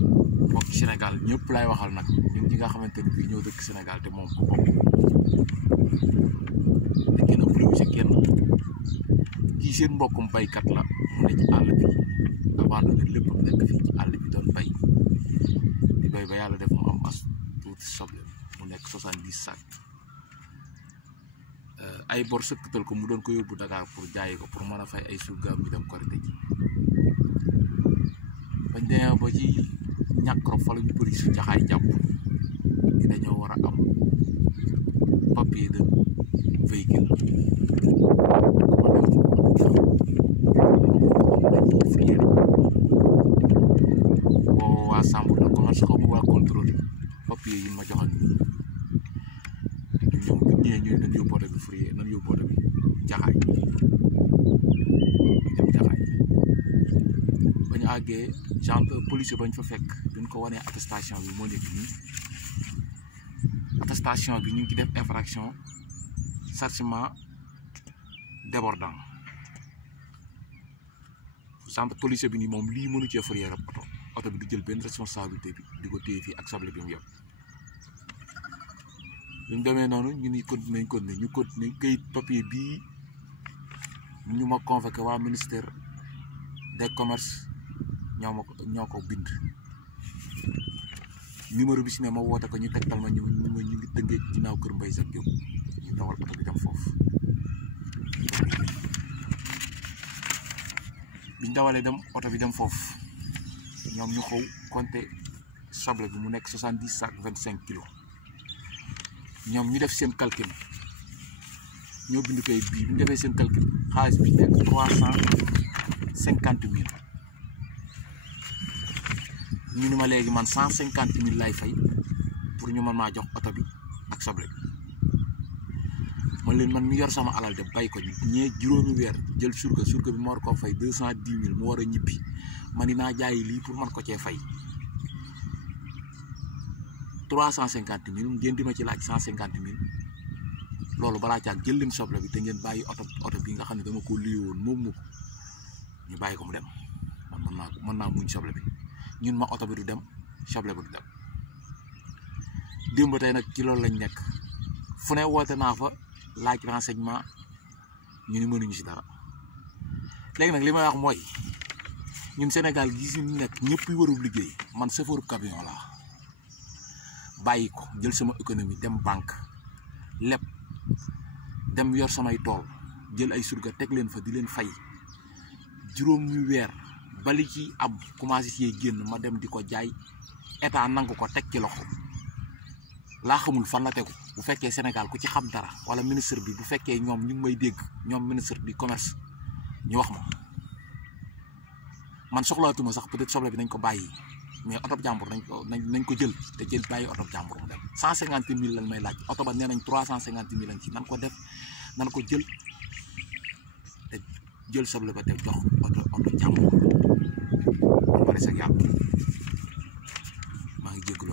mbokk Sénégal ñëpp lay waxal nag ñun ñi nga xamante ni bii ñoo dëkk Sénégal te moom ko bopp te kenn ëppale ci kenn kii seen mbokkum baykat la mu ne ci àll bi abandonné lépp nekk fii ci àll bi doon bay di bay ba yàlla def mu am as tuuti soble mu nekk 70 sac ay bor sëkkatal ko mu doon ko yóbbu Dakar pour jaayi ko pour mën a fay ay surgaam ñu dem Korité ji bañ demee ba ci ñàkk fa la ñu bëri su jaxaay jàpp ni dañoo war a am papier de véhicule boo waa chambre de commerce xaw ma waa contrôle papier yi ma joxoon ñoom bu ñëwee ñuy nañ yóbbu oto bi fourrière nañ yóbbu oto bi jaxaay ñu dem jaxaay ba ñu àggee gendarme policier bañ fa fekk duñ ko wanee attestation bi moo nekk nii attestation bi ñu ngi ci def infraction chargement débordant gendarme policier bi nii moom lii mënu cee fourrière ab oto bi du jël benn responsabilité bi di ko téye fii ak soble bi mu yor bi mu demee noonu ñu ni continuer ñu continuer kayit papier bii ñu ma convoqué waa ministère des commerces ñoo ko bind numéro bi si ne ma woote ko ñu tegtal ma ñu ngi tëngee ginnaaw kër Mbaye Jacques Diop ñu dawal oto bi dem foofu biñ dawalee dem oto bi dem foofu ñoom ñu xaw compter soble bi mu nekk 70 sac 25 kilos ñoom ñu def seen calcul ñoo bind kay bii bi ñu defee seen calcul xaalis bi nekk 350 000 ñu ni ma léegi man 150 000 lay fay pour ñu mën maa jox oto bi ak soble bi man leen man mi yor sama alal de bay ko ñee juróomi weer jël surga bi ma war koo fay 210 000 mu war a ñibbi man dinaa jaayi lii pour man ko cee fay 350 000 ngeen di ma ci laaj 150 000 loolu balaa caag jël leen soble bi te ngeen bàyyi oto bi nga xam ne dama ko lii woon moom mu ñu bàyyi ko mu dem man mën naa muñ soble bi ñun ma oto bi du dem soble bi du dem démb tey nag ci loolu lañ nekk fu ne woote naa fa laaj renseignement ñu ni mënuñu si dara léegi nag li may wax mooy ñun Sénégal gis ñu nekk ñëpp yu warul liggéey man chauffeur camion laa bàyyi ko jël sama économie dem banque lépp dem yor samay tool jël ay surga teg leen fa di leen fay juróomi weer bali ci am commencé ci génn ma dem di ko jaay état nangu ko teg ci loxo laa xamul fan la tegu bu fekkee Sénégal ku ci xam dara wala ministre bi bu fekkee ñoom ñu ngi may dégg ñoom ministre du commerce ñu wax ma man soxlaatuma sax peut-être soble bi nañ ko bàyyi mais oto jàmbur nañ ko jël te jël bàyyi oto jàmbur mu dem 150 000 lañ may laaj oto ba nee nañ 350 000 lañ ci nan ko def nan ko jël te jël soble ba te jox oto jàmbur ma ne sax yàlla maa ngi jégalu